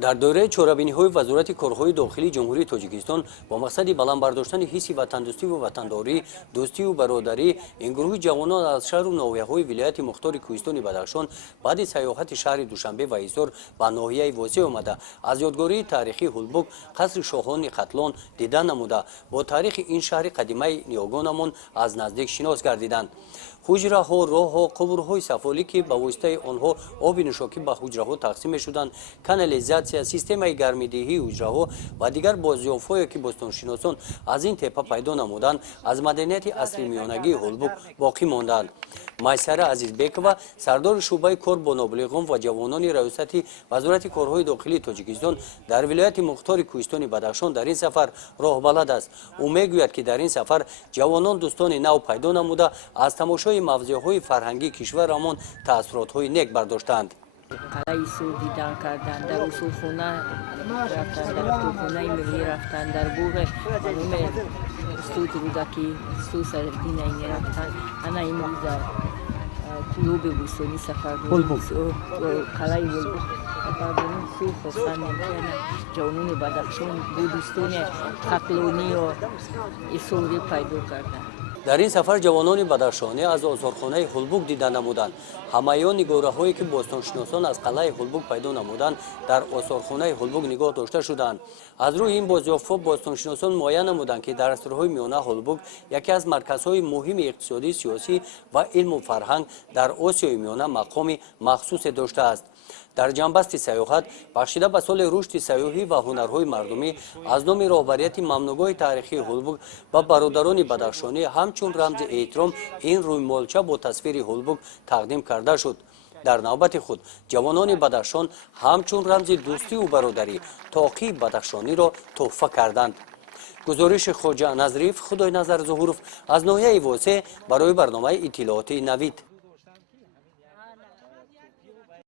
در دوره چورابینی‌های وزارت کارهای داخلی جمهوری تاجیکستان با مقصد بلند برداشتن حس وطندوستی و وطنداری، دوستی و برادری، این گروه جوانان از شهر و ناحیه‌های ولایت مختار کوهستان بدخشان بعد سیاحت شهر دوشنبه و ایزور به ناحیه واسع آمده از یادگاری تاریخی هولبوک قصر شاهان قتلان دیدن نموده با تاریخ این شهر قدیمی نیاگانمان از نزدیک شناس گردیدند. حجره ها، راه ها، قبرهای سفالی که به واسطه آنها آب نوشاکی به حجره ها تقسیم شدند، کانالیزاسیا، سیستم گرمایدهی حجره ها و دیگر بازیاف‌هایی که باستانشناسان از این تپه پیدا نمودند از مدنیت اصلی میانگی هولبوک باقی ماندند. میسر عزیزبکова سردار شعبه کار با نابلیغان و جوانان ریاست وزارت کارهای داخلی تاجیکستان در ولایت مختار کوهستان بدخشان در این سفر راهبلد است. او میگوید که در این سفر جوانان دوستان نو پیدا نموده از تماشای موضوعهای فرهنگی کشورمان تاثیرات‌های نیک برداشتند. قلعه سور دیدن کردن، در اصولخانه رفتن، در اصولخانه ملی رفتن، در بوغ خانم استود رودکی استود سردین اینی رفتن. انا امروز در کلوب بوستانی سفر بودیم، قلعه هولبوک سفر بودیم. خوب خواستن میکنه جوانان بدخشان با دوستان قتلانی و اسوری پیدا کردن. در این سفر جوانان بدخشانی از آثارخانه هولبوک دیده نمودند. همایان نگاره‌هایی که باستانشناسان از قلعه هولبوک پیدا نمودند در آثارخانه هولبوک نگاه داشته شدند. از روی این بازیافت باستانشناسان معین نمودند که در عصرهای میانه هولبوک یکی از مرکزهای مهم اقتصادی، سیاسی و علم و فرهنگ در آسیای میانه مقامی مخصوص داشته است. در جنبست سیاحت بخشیده به سال رشد سیاحی و هنرهای مردمی از نام رهبریت ممنوعگاه تاریخی هولبوک و برادران بدخشانی همچون رمز احترام این رویمالچه با تصویر هولبوک تقدیم کرده شد. در نوبت خود جوانان بدخشان همچون رمز دوستی و برادری تاقی بدخشانی را تحفه کردند. گزارش خواجه نظریف خدای نظر ظهورов از ناحیه واسع برای برنامه اطلاعاتی نوید.